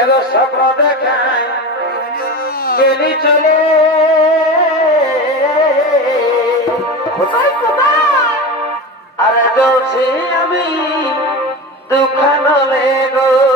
এর স্বপ্ন দেখায়। গেলি চলে। কোথায় কোথায়? আরে চলছি আমি দুঃখ নলে গো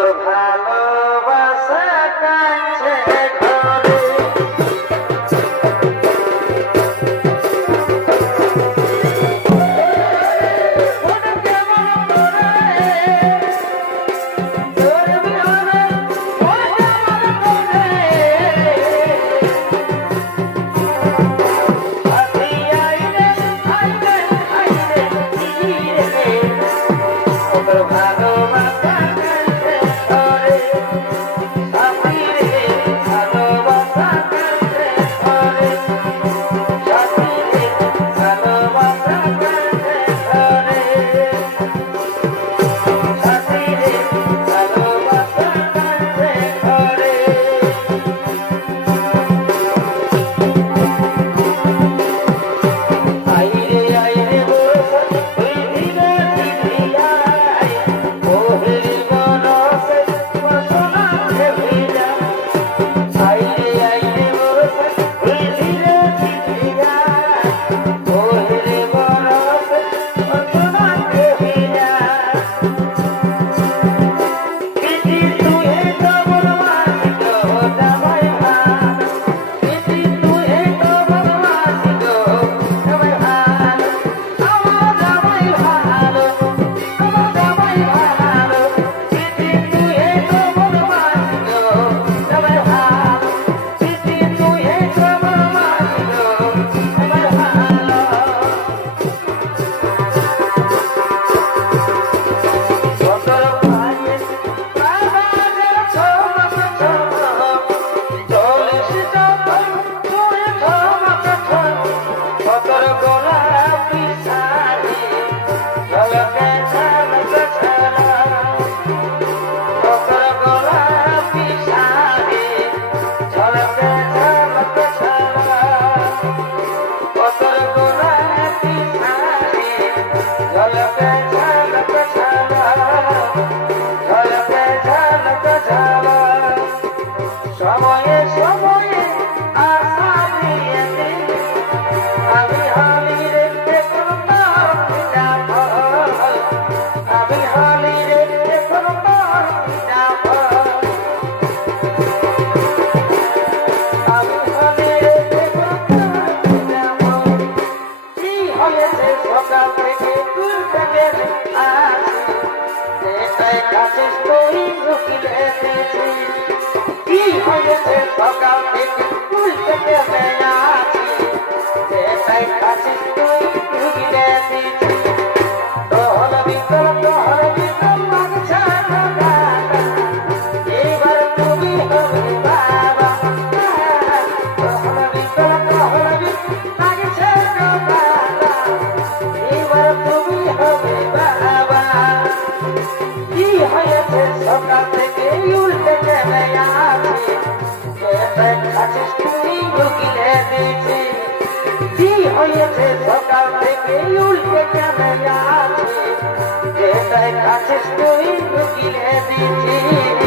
Surah Al-Fatihah. বসে আছি সেটাই কাছে তুই কেমন আছিস তুই ঢুকিয়ে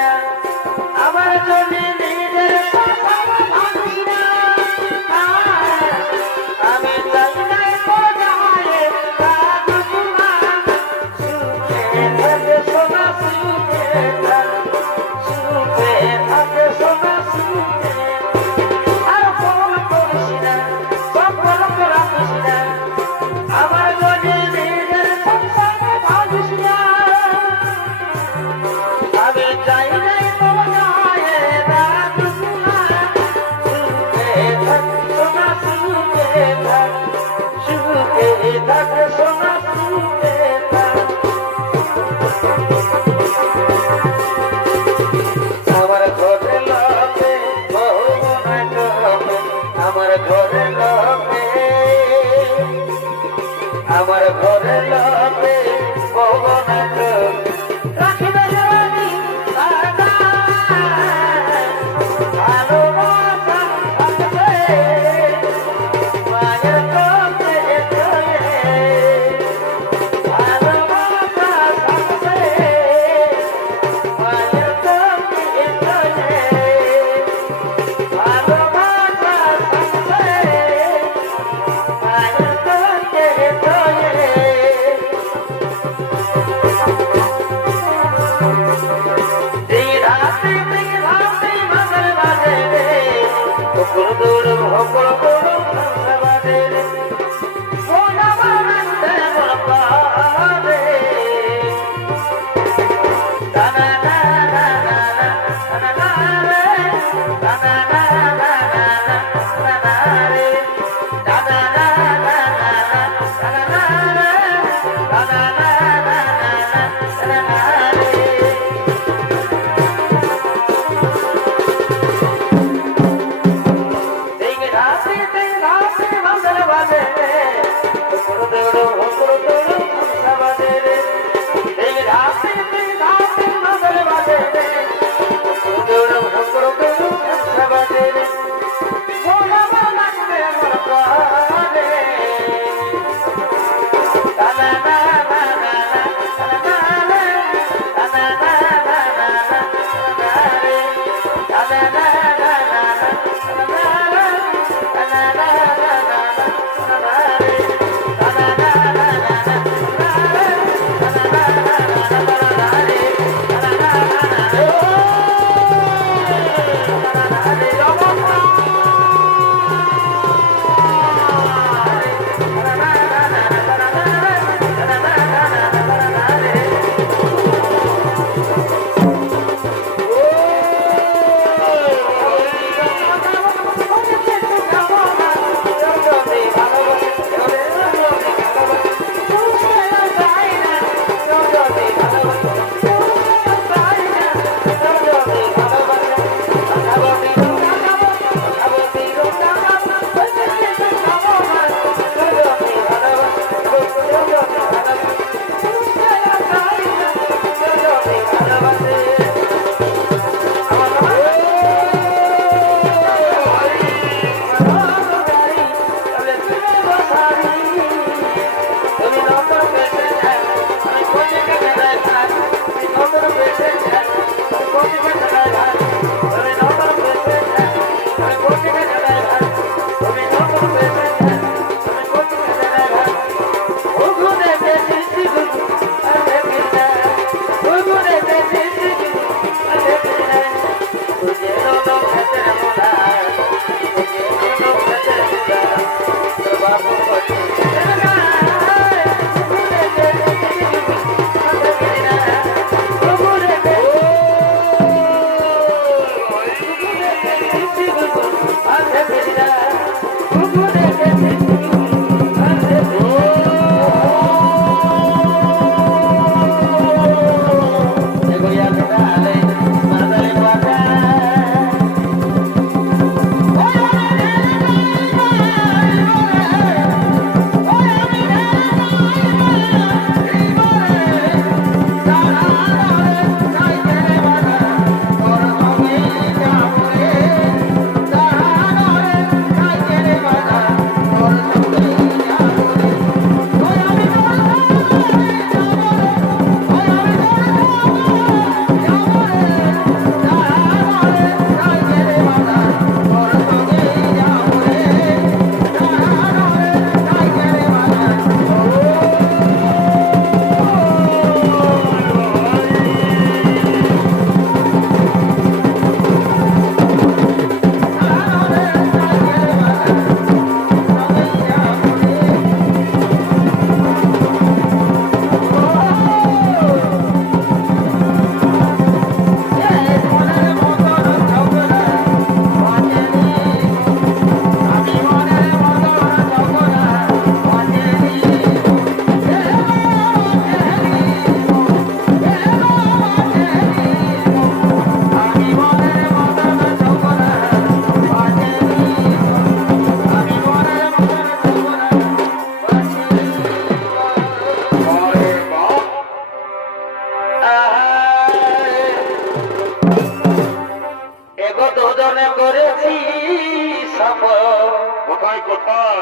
Yeah. আমার ঘরে না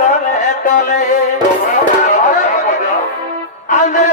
তলে তলে। তোমরা